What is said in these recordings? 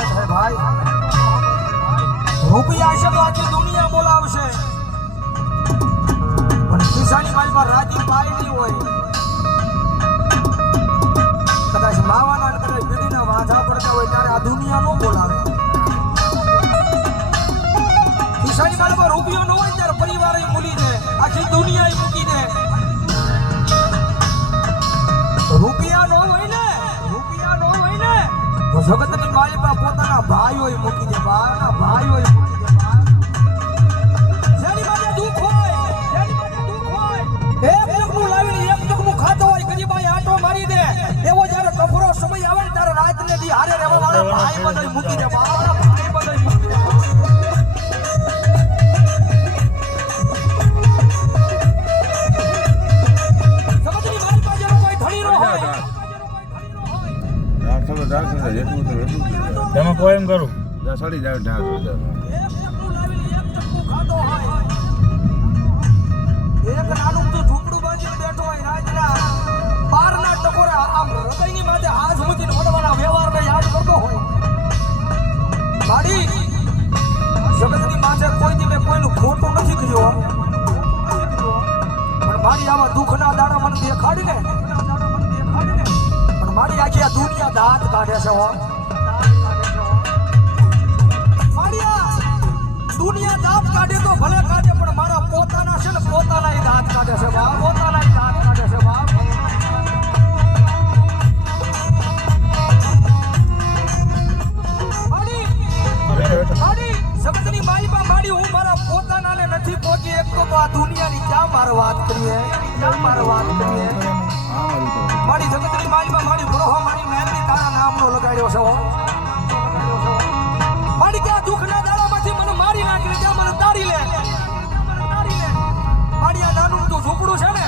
તો મોહબ્બત હે ભાઈ. રૂપિયા છે આખી દુનિયા બોલાવશે. પણ મારી પર રાજી નહીં હોય. કદાચ માવાના કદાચ બીડીના વાંધા પડતા હોય ત્યારે આ દુનિયા નો બોલાવે. ખિસ્સાની ભાઈ પર રૂપિયો ન હોય ત્યારે પરિવાર ભૂલી જાય આખી દુનિયા મૂકી જગતની માલિકા પોતાના ભાઈઓએ મૂકી દે બારના ભાઈઓએ મૂકી દે મારી દે. એવો જ્યારે કફરો સમય આવે ને ત્યારે રાતને દી હારે રહેવા વાળા ભાઈ બધા મૂકી દે બારના તમે કોઈ એમ કરું? સડી જાય ઢાળ. એક ટકનું લાવીને એક ટકનું ખાતો હોય એક નાનું તો ઝૂંપડું બાંધીને બેઠો હોય રાતના બારના ટકોરે આમ હૃદયની માથે હાથ મૂકીને વડવાના વ્યવહારને યાદ કરતો હોય. માડી જગતની માથે કોઈ દી મેં કોઈનું ખોટું નથી કર્યું પણ મારી આવા દુઃખના દાડા મને દેખાડીને પણ મારી આખી આ દુનિયા દાંત કાઢે છે હો. શકતો તો આ દુનિયાની ક્યાં મારો વાત કરીએ? ક્યાં મારો વાત કરીએ? મારું જગતની માલિકા મારી ગ્રહો મારી મહેનતી તારા નામનો લગાડ્યો છે મારી ક્યાં દુઃખના દાડામાંથી મને મારી નાખી ત્યાં મને તારી લે. મારી આ નાનું તું ઝૂંપડું છે ને,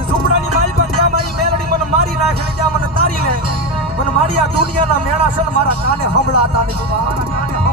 એ ઝૂંપડાની પર ત્યાં મારી મેલડી મને મારી નાખી ત્યાં મને તારી લે. પણ મારી આ દુનિયાના મેળા છે ને મારા કાને હંભળાતા નથી.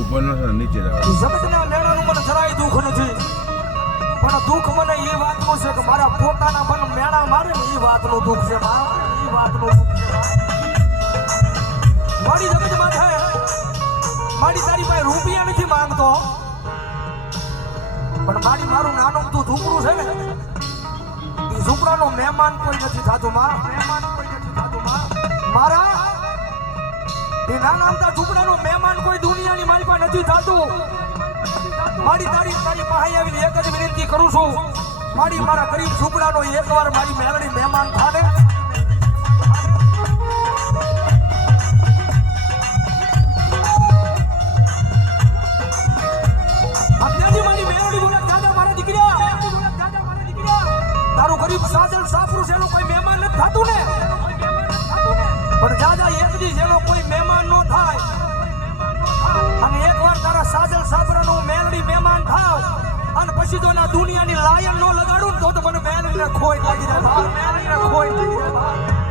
ઉપરનો નીચે જવા જગતના મેળાનું મને જરાય દુઃખ નથી પણ દુઃખ મને એ વાતનું છે કે મારા પોતાના મન મેળા મારે એ વાતનું દુઃખ છે એ વાતનું દુઃખ છે. માંગતો. પણ મારી મારું નાનું તું ઝૂંપડું છે ને, એ ઝૂંપડાનો મહેમાન કોઈ નથી થતું, માં. મહેમાન કોઈ નથી થતું, માં. મારા, એ નાના અમતા ઝૂંપડાનો મહેમાન કોઈ દુનિયાની મારી પાસે નથી થતું. મારી તારી તારી પાસે આવીને એક જ વિનંતી કરું છું. મારી મારા ગરીબ ઝૂંપડાનો એકવાર મારી મેલડી મહેમાન થાને સાજલ સાફરું છે કોઈ મહેમાન નથી થતું ને પણ દાદા એકજી જેનો કોઈ મહેમાન નો થાય અને એકવાર તારા સાજલ સાબરાનું મેલડી મહેમાન થાવ અને પછી જો ના દુનિયાની લાયન નો લગાડું તો તો મને મેલડીને ખોઈ લાગી જાય. મેલડીને ખોઈ લાગી જાય